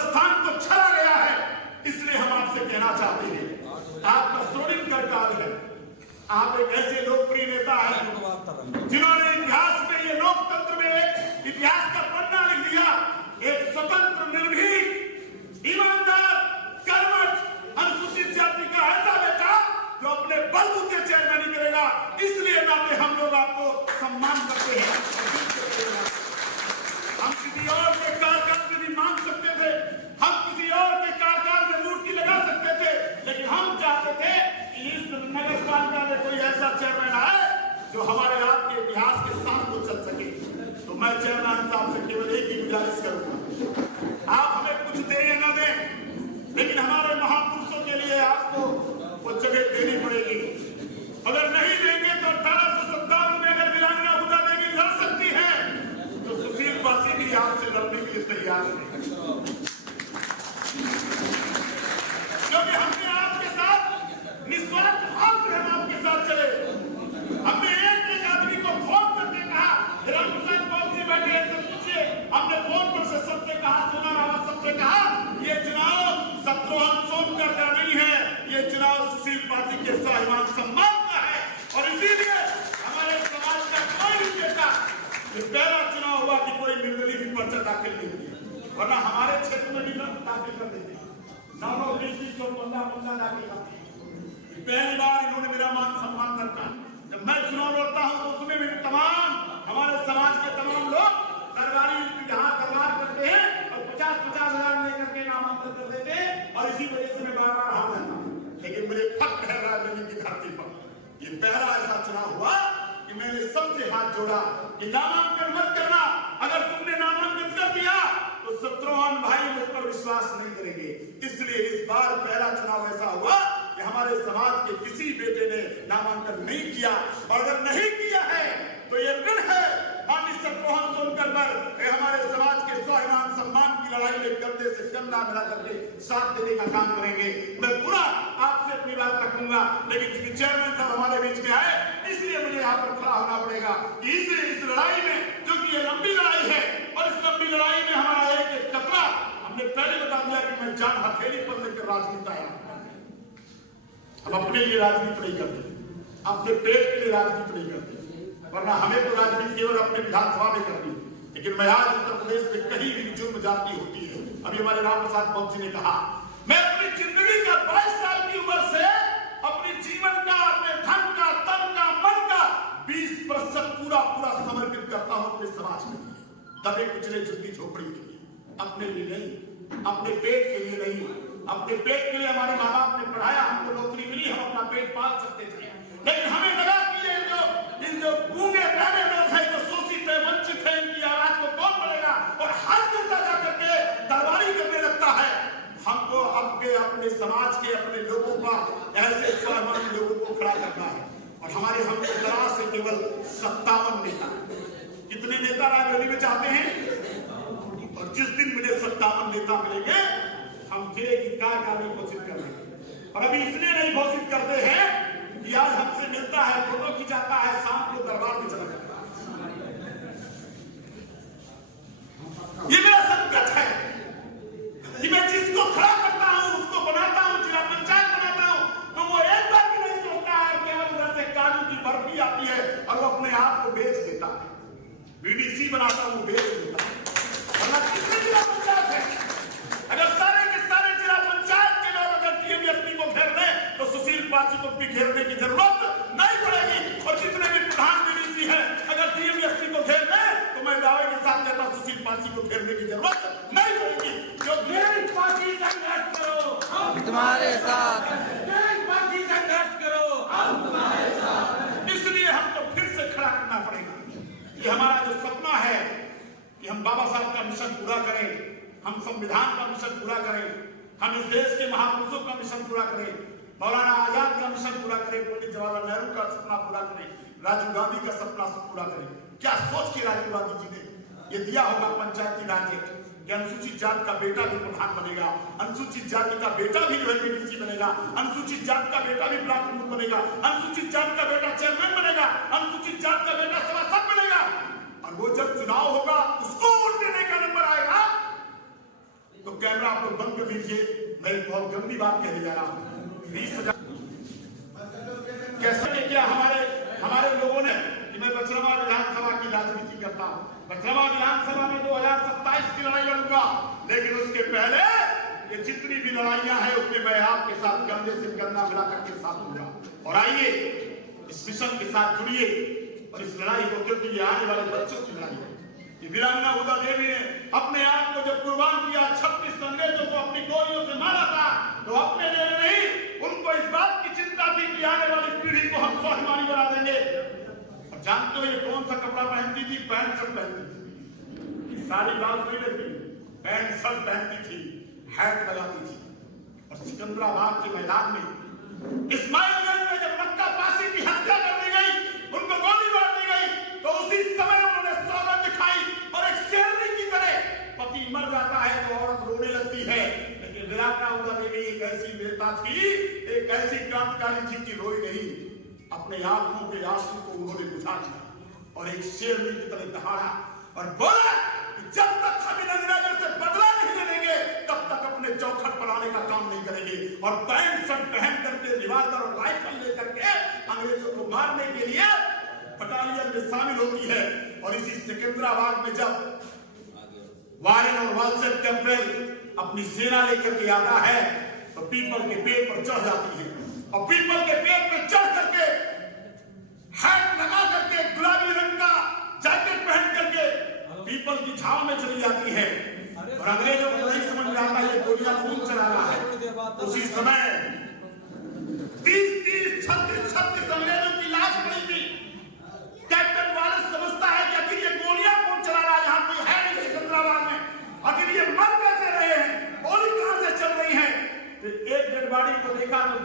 स्थान को छला गया है। इसलिए हम आपसे कहना चाहते हैं, आपका श्रोडिंगर काल है। आप एक ऐसे लोकप्रिय नेता हैं जिन्होंने इतिहास में, ये लोकतंत्र में इतिहास का पन्ना लिख दिया। एक स्वतंत्र, निर्भीक, ईमानदार, कर्मठ, अनुसूचित जाति का ऐसा बेटा जो अपने बलबूते चेयरमैन करेगा। इसलिए नाते हम लोग आपको सम्मान करते हैं। हम किसी और के कार्यकाल में भी मांग सकते थे, हम किसी और के कार्यकाल में मूर्ति लगा सकते थे, लेकिन हम चाहते थे कि इस नगर पालिका में कोई ऐसा चेयरमैन आए जो हमारे आपके इतिहास के साथ को चल सके। तो मैं चेयरमैन साहब से केवल एक ही गुजारिश करूंगा, आप हमें कुछ दें या न दें, लेकिन हमारे महापुरुषों के लिए आपको वो जगह देनी पड़ेगी। अगर नहीं देंगे तो 1857 में अगर वीरांगना बूटा देवी लड़ सकती है तो सुशील पासी भी आपसे लड़ने के लिए तैयार है, क्योंकि हमने आपके साथ निस्वार्थ भाव से हम आपके साथ चले। हमने एक आदमी को फोन करके कहा, रामप्रसाद कौन से बैठे हैं तो पूछिए, हमने फोन पर से सबसे कहा, सोना रावत सबसे कहा, ये चुनाव शत्रुघ्न सोनकर का नहीं है, ये चुनाव सुशील पासी के स्वाभिमान सम्मान का है। और इसीलिए हमारे समाज का कोई भी नेता, ये पहला चुनाव हुआ कि कोई निर्दलीय भी पर्चा दाखिल नहीं किया, वरना हमारे क्षेत्र में भी दाखिल कर देते, 9-20 को 15 दाखिल करते। पहली बार इन्होंने मेरा मान सम्मान रखा। जब मैं चुनाव लड़ता हूं तो उसमें भी तमाम हमारे समाज के तमाम लोग सरकारी यहाँ दरबार करते हैं और 50-50 हजार लेकर के नामांकन कर देते हैं, और इसी वजह से मैं बार-बार हार जाता हूं। लेकिन मुझे फख्र है राजनीति की धरती पर, ये पहला ऐसा चुनाव हुआ कि मैंने सबसे हाथ जोड़ा कि नामांकन मत करना, अगर तुमने नामांकन कर दिया तो शत्रुघ्न भाई मुझ पर विश्वास नहीं करेंगे। इसलिए इस बार पहला चुनाव ऐसा हुआ कि हमारे समाज के किसी बेटे ने नामांकन नहीं किया, और अगर नहीं किया है तो ये ऋण है माननीय शत्रुघ्न सोनकर पर, हमारे समाज के स्वाभिमान सम्मान की लड़ाई में कंधे से कंधा मिला करके साथ देने का काम करेंगे। मैं पूरा आपसे अपनी बात रखूंगा, लेकिन चूंकि चेयरमैन साहब हमारे बीच में आए इसलिए मुझे यहाँ पर खड़ा होना पड़ेगा कि इस लड़ाई में, जो कि ये लंबी लड़ाई है, और इस लंबी लड़ाई में हमारा एक खतरा, हमने पहले बता दिया कि मैं जान हथेली पर लेकर राजनीति आया। हम अपने लिए राजनीति नहीं करते, अपने पेट के लिए राजनीति नहीं करते, वरना हमें तो राजनीति केवल अपने विधानसभा में करनी है। लेकिन मैं आज उत्तर प्रदेश में कहीं भी जुर्म जाती होती है। अभी हमारे रामप्रसाद कौन जी ने कहा, मैं अपनी जिंदगी का 22 साल की उम्र से अपने जीवन का, अपने धन का, तन का, मन का 20% पूरा समर्पित करता हूं अपने समाज में, दबे कुचले झुग्गी झोपड़ी के लिए, अपने लिए नहीं, अपने पेट के लिए नहीं। अपने पेट के लिए हमारे माँ बाप ने पढ़ाया, हमको नौकरी मिली, हम अपना पेट पाल सकते थे, लेकिन हमें लगा कि इन जो गूंगे बहरे लोग हैं, जो शोषित है, वंचित है, इनकी आवाज को कौन पड़ेगा, और हर जनता जाकर के दरबारी करने लगता है। हमको अपने समाज के, अपने लोगों का, ऐसे स्वाभिमानी लोगों को खड़ा करना है। और हमारे हम तलाश से केवल 57 नेता, कितने नेता रायबरेली में चाहते हैं, और जिस दिन मुझे 57 नेता मिलेंगे हम जिले की कार्यकारिणी घोषित कर देंगे। और अभी इसलिए नहीं घोषित करते हैं कि आज हमसे मिलता है, फोटो खिंचाता है, शाम को दरबार में चला जाता है। ये मेरा संकट है कि मैं जिसको खड़ा करता हूं, उसको बनाता हूं, जिला पंचायत बनाता हूं, तो वो एक बार भी नहीं सोचता है, केवल उधर से काजू की बर्फी आती है और वो अपने आप को बेच देता है। बीडीसी बनाता हूं, बेच देता है। कितने जिला पंचायत है, अगर सारे के सारे जिला पंचायत के लोग अगर टीएमएसपी को घेर दें तो सुशील पासी को भी घेरने की जरूरत नहीं पड़ेगी। और जितने भी प्रधान बीडीसी हैं अगर टीएमएसपी को घेर दें तो मैं दावे के साथ कहता हूं सुशील पासी को घेरने की जरूरत नहीं पड़ेगी। जो पासी संघर्ष करो हम तुम्हारे साथ, पासी संघर्ष करो हम तुम्हारे साथ। इसलिए हमको फिर से खड़ा करना पड़ेगा कि हमारा जो सपना है कि हम बाबा साहब का मिशन पूरा करें, हम संविधान का मिशन पूरा करें, हम इस देश के महापुरुषों का मिशन पूरा करें, मौलाना आजाद का मिशन पूरा करें, पंडित जवाहरलाल नेहरू का सपना पूरा करें, राजीव गांधी का सपना पूरा करें। क्या सोच के राजीव गांधी जी ने ये दिया होगा पंचायती राज एक्ट कि अनुसूचित जाति का बेटा भी प्रधान बनेगा, अनुसूचित जाति का बेटा भी जो है बीडीसी बनेगा, अनुसूचित जाति का बेटा भी ब्लॉक प्रमुख बनेगा, अनुसूचित जाति का बेटा चेयरमैन बनेगा, अनुसूचित जाति का बेटा सभासद बनेगा। और वो जब चुनाव होगा उसको वोट देने का नंबर आएगा तो कैमरा लीजिए, मैं एक बहुत गंदी बात कहने जा रहा हूँ। 20,000 कैसे क्या हमारे लोगों ने कि मैं बचरवा विधानसभा की राजनीति करता हूँ, बचरवा विधानसभा में 2027 की लड़ाई लड़ूंगा, लेकिन उसके पहले ये जितनी भी लड़ाइयां हैं उसमें मैं आपके साथ कंधे से कंधा मिला करके साथ दूंगा। और आइए इस मिशन के साथ जुड़िए और इस लड़ाई को, क्योंकि ये आने वाले बच्चों की लड़ाई है। ये वीरांगना हुदा देवी ने अपने आप को जब कुर्बान किया, 36 अंग्रेजों को अपनी गोलियों से मारा था, तो अपने लिए नहीं, उनको इस बात की चिंता थी कि आने वाली पीढ़ी को हम स्वाभिमानी बना देंगे। और जानते हो ये कौन सा कपड़ा पहनती थी? पैंट शर्ट पहनती थी, साड़ी बाल नहीं रहती, पैंट शर्ट पहनती थी, हैट लगाती थी। और सिकंदराबाद के मैदान में इस्माइलगंज में जब मक्का पासी की हत्या कर दी गई, उनको गोली मार दी गई, तो उसी समय उन्होंने सौगंध दिखाई और एक शेरनी की तरह, पति मर जाता है तो औरत रोने लगती है, लेकिन वीरांगना हुदा देवी एक ऐसी नेता थी, एक ऐसी क्रांतिकारी थी कि रोई नहीं, अपने आंखों के आंसू को उन्होंने बुझा दिया और एक शेरनी की तरह दहाड़ा और बोला कि जब तक हम इन अंग्रेजों से बदला नहीं लेंगे तब तक अपने चौखट पर आने का काम नहीं करेंगे। और पैंट शर्ट पहन करके, रिवाल्वर और राइफल लेकर के अंग्रेजों को मारने के लिए बटालियन में शामिल होती है। और इसी सिकंदराबाद में जब वारेन और वालसेट कैंपबेल अपनी सेना लेकर के आता है, तो पीपल के पेड़ पर चढ़ जाती है और पीपल के पेड़ पर चढ़ करके हैट लगा करके, गुलाबी रंग का जैकेट पहन करके पीपल की छाव में चली जाती है। और अंग्रेजों को नहीं समझ में आता ये गोलियां कौन चला रहा है। उसी समय 30-36 अंग्रेजों की लाश पड़ी थी। कैप्टन वालेस समझता है कि आखिर ये गोलियां कौन चला रहा है, यहाँ कोई है नहीं सिकंदराबाद में, आखिर ये मर कैसे रहे हैं, गोली कहां से चल रही है। एक डेड बॉडी को देखा तो